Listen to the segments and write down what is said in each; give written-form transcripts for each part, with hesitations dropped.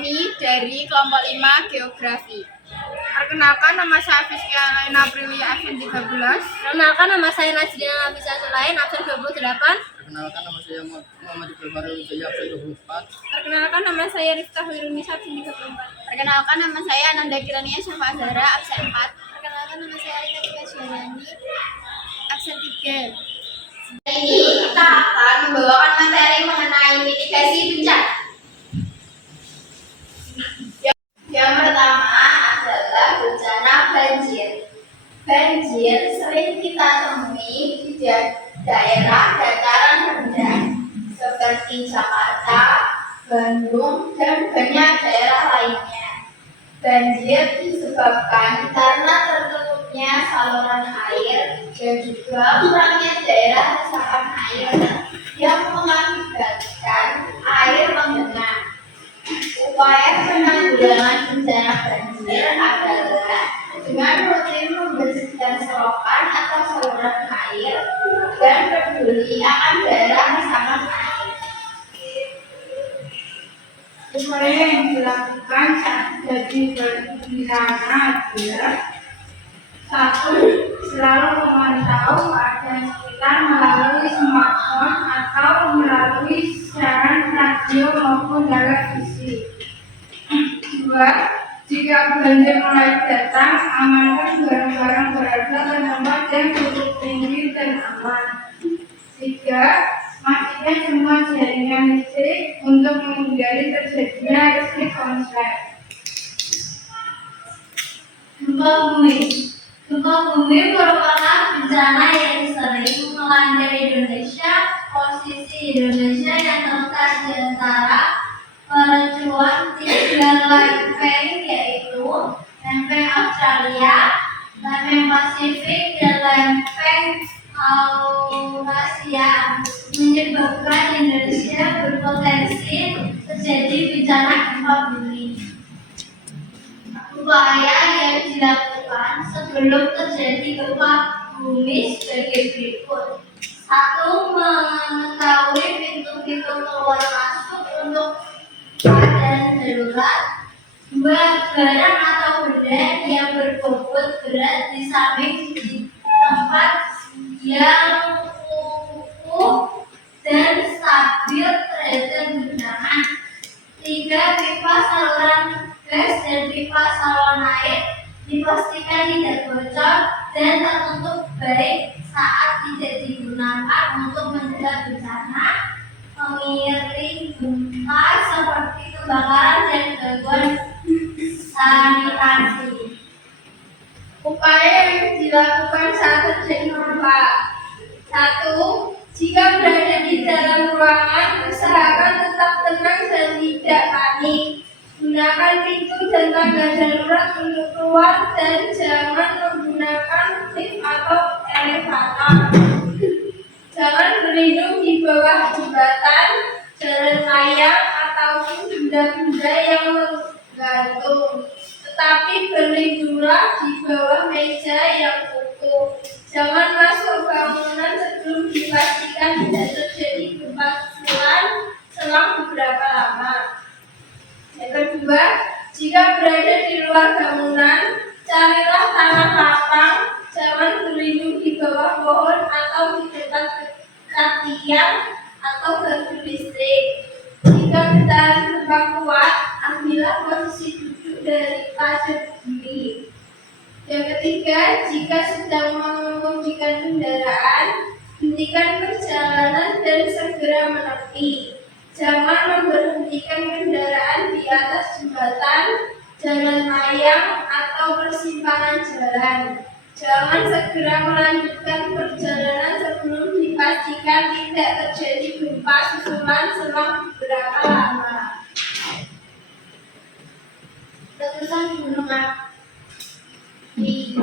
kami dari kelompok 5 Geografi. Perkenalkan, nama saya Fiskia Lain Aprilia absen 13. Perkenalkan, nama saya Najrina Nafisa Sulain absen 28. Perkenalkan, nama saya Muhammad Iqbal Baru Wijaya absen 24. Perkenalkan, nama saya Rifka Wirunisa absen 34. Perkenalkan, nama saya Ananda Kirania Syafa Azhara absen 4. Perkenalkan, nama saya Alika Tika Syarani absen 3. Ini kita akan membawakan materi mengenai mitigasi bencana. Yang pertama adalah bencana banjir. Banjir sering kita temui di daerah dataran rendah seperti Jakarta, Bandung, dan banyak daerah lainnya. Banjir disebabkan karena tertutupnya saluran air dan juga kurangnya daerah resapan air yang mengakibatkan air mengenang. Upaya penanggulangan bencana banjir adalah dengan rutin membersihkan selokan atau saluran air dan peduli akan daerah resapan air. Upaya yang dilakukan saat terjadi bencana adalah: 1. Selalu memantau keadaan sekitar melalui smartphone atau melalui siaran radio maupun televisi. 2. Jika banjir mulai datang, amankan barang-barang berharga ke tempat yang cukup tinggi dan aman. 3. Matikan semua jaringan listrik untuk menghindari terjadinya listrik konslet. Gempa bumi. Gempa bumi merupakan bencana yang sering melanda Indonesia. Posisi Indonesia yang terletak di antara perencuan 3 lempeng, yaitu lempeng Australia, lempeng Pasifik, dan lempeng Eurasia, menyebabkan Indonesia berpotensi terjadi bencana gempa bumi. Upaya yang dilakukan sebelum terjadi gempa bumi sebagai berikut: 1. Mengetahui pintu-pintu keluar masuk untuk keadaan darurat. 2. Barang atau benda yang berbobot berat di samping di tempat yang kukuh dan stabil terhadap bencana. 3. Pipa saluran gas dan pipa saluran air dipastikan tidak bocor dan tertutup baik saat tidak digunakan untuk mencegah bencana mengiring gempa seperti kebakaran dan gangguan sanitasi. Upaya yang dilakukan saat terjadi gempa: 1. Jika berada di dalam ruangan, usahakan tetap tenang dan tidak panik. Gunakan pintu dan tangga darurat untuk keluar dan jangan menggunakan lift atau elevator. Jangan berlindung di bawah jembatan, jalan layang, ataupun benda-benda yang menggantung. Tetapi berlindunglah di bawah meja yang utuh. Jangan masuk bangunan sebelum dipastikan tidak terjadi gempa susulan selang beberapa lama. Yang kedua, jika berada di luar bangunan, carilah tanah lapang. Jangan berlindung di bawah pohon atau di dekat tiang atau gardu listrik. Jika getaran gempa kuat, ambillah posisi duduk dari pajak berdiri. Yang ketiga, jika sedang mengemudikan kendaraan, hentikan perjalanan dan segera menepi. Jangan memberhentikan kendaraan di atas jembatan, jalan layang, atau persimpangan jalan. Jangan segera melanjutkan perjalanan sebelum dipastikan tidak terjadi gempa susulan selang beberapa lama. Letusan gunung api.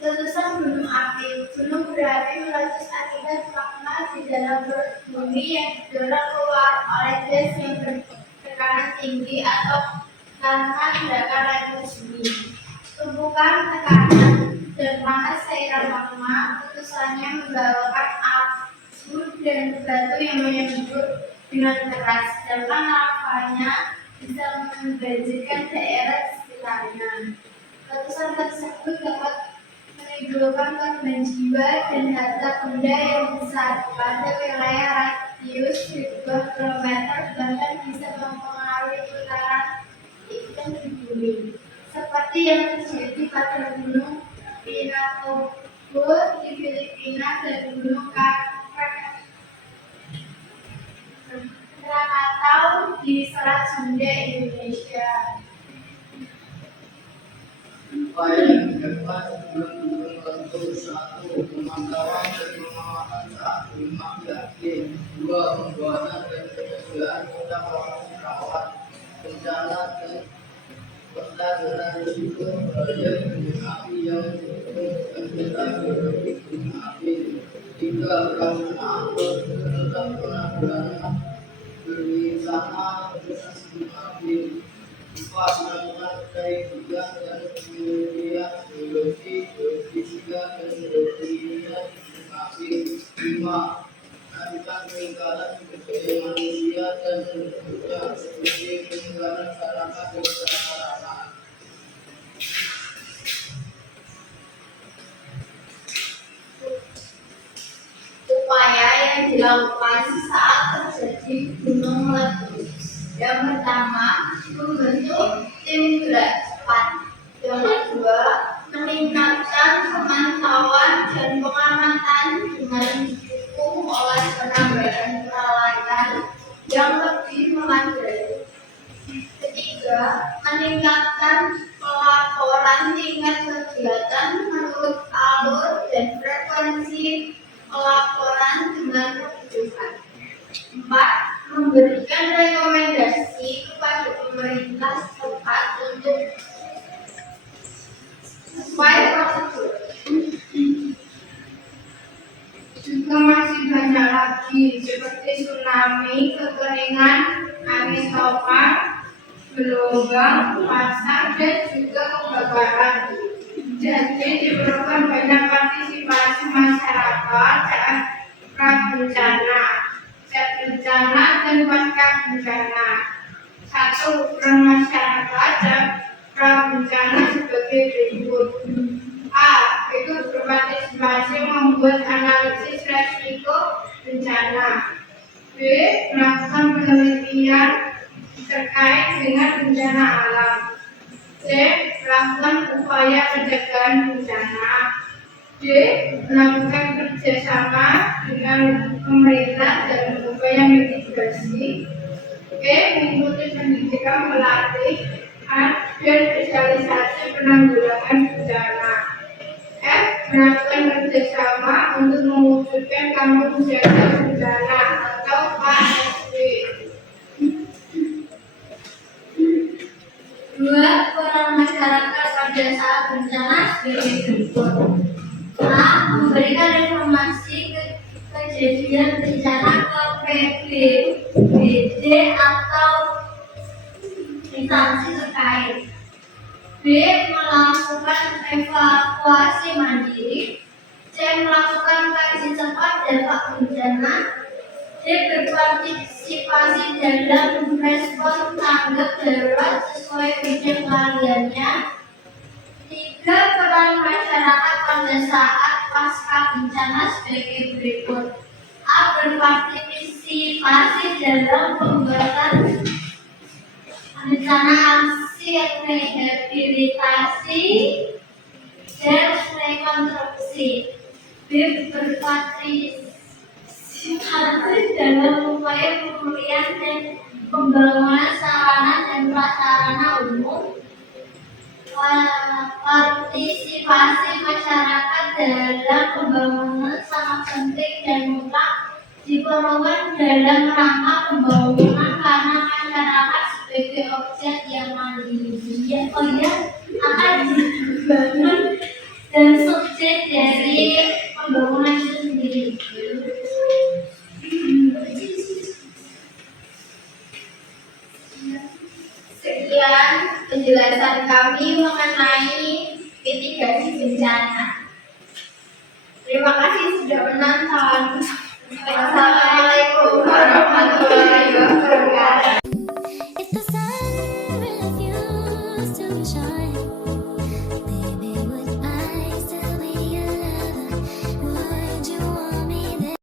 Letusan gunung api. Gunung berapi meletus akibat magma di dalam perut bumi yang didorong keluar oleh gas yang bertekanan tinggi atau karena gerakan radius bumi. Tumpukan tekanan dan mana cairan magma, letusannya membawakan abu dan batu yang menyembur dengan keras, sedangkan lavanya bisa membanjirkan daerah di sekitarnya. Letusan tersebut dapat menimbulkan korban jiwa dan harta benda yang besar pada wilayah radius ribuan kilometer, bahkan bisa mempengaruhi putaran iklim di bumi, seperti yang terjadi pada Gunung Pinatubo di Filipina dan Gunung Krakatau di Selat Sunda, Indonesia. Upaya yang dilakukan sebelum tentu: 1. Pemantauan dan pengawasan saat menyimak yakin. 2. Pembuatan dan penyesuaian tentang lokasi rawan bencana dan peta dengan risiko bahaya gunung api yang dan peta geologi gunung api. 3. Pelaksanaan prosedur tentang penanggulangan bencana letusan gunung api. 4. Melakukan penyelidikan dan penelitian geologi, geofisika, dan geokimia gunung api. 5. Melakukan peningkatan sumber daya manusia dan penduduknya, seperti peningkatan sarana dan prasarana. Upaya yang dilakukan saat terjadi gunung meletus. Yang pertama, membentuk tim gerak cepat. Yang kedua, meningkatkan pemantauan dan pengamatan dengan didukung oleh penambahan peralatan yang lebih memadai. Ketiga, meningkatkan pelaporan tingkat kegiatan menurut alur dan frekuensi pelaporan dengan kebutuhan. 4. Memberikan rekomendasi kepada pemerintah setempat untuk sesuai prosedur. Juga masih banyak lagi seperti tsunami, kekeringan, angin topan, gelombang, pasang, dan juga kebakaran. Jadi diperlukan banyak partisipasi masyarakat saat prabencana, saat bencana, dan pasca bencana. 1. Peran masyarakat saat prabencana sebagai berikut. A. Ikut berpartisipasi membuat analisis resiko bencana. B. Melakukan penelitian terkait dengan bencana alam. C. Melakukan upaya pencegahan bencana. D. Melakukan kerjasama dengan pemerintah dalam upaya mitigasi. E. Mengikuti pendidikan pelatihan dan spesialisasi penanggulangan bencana. F. Melakukan kerjasama untuk mewujudkan kampung siaga bencana atau KSB. 2. Peran masyarakat pada saat bencana sebagai berikut. A. Memberikan informasi kejadian bencana ke PBBD atau instansi terkait. B. Melakukan evakuasi mandiri. C. Melakukan kaji cepat dampak bencana. D. Berpartisipasi dalam respon tanggap darurat sesuai bidang keahliannya. 3. Peran masyarakat pada saat pasca bencana sebagai berikut. A. Berpartisipasi dalam pembuatan rencana aksi rehabilitasi dan rekonstruksi. B. Berpartisipasi dalam upaya pemulihan dan pembangunan sarana dan prasarana umum. Partisipasi masyarakat dalam pembangunan sangat penting dan mutlak diperlukan dalam rangka pembangunan karena masyarakat sebagai objek yang mandiri akan dibangun dan subjek dari pembangunan itu sendiri. Sekian penjelasan kami mengenai mitigasi bencana. Terima kasih sudah menonton. Wassalamualaikum.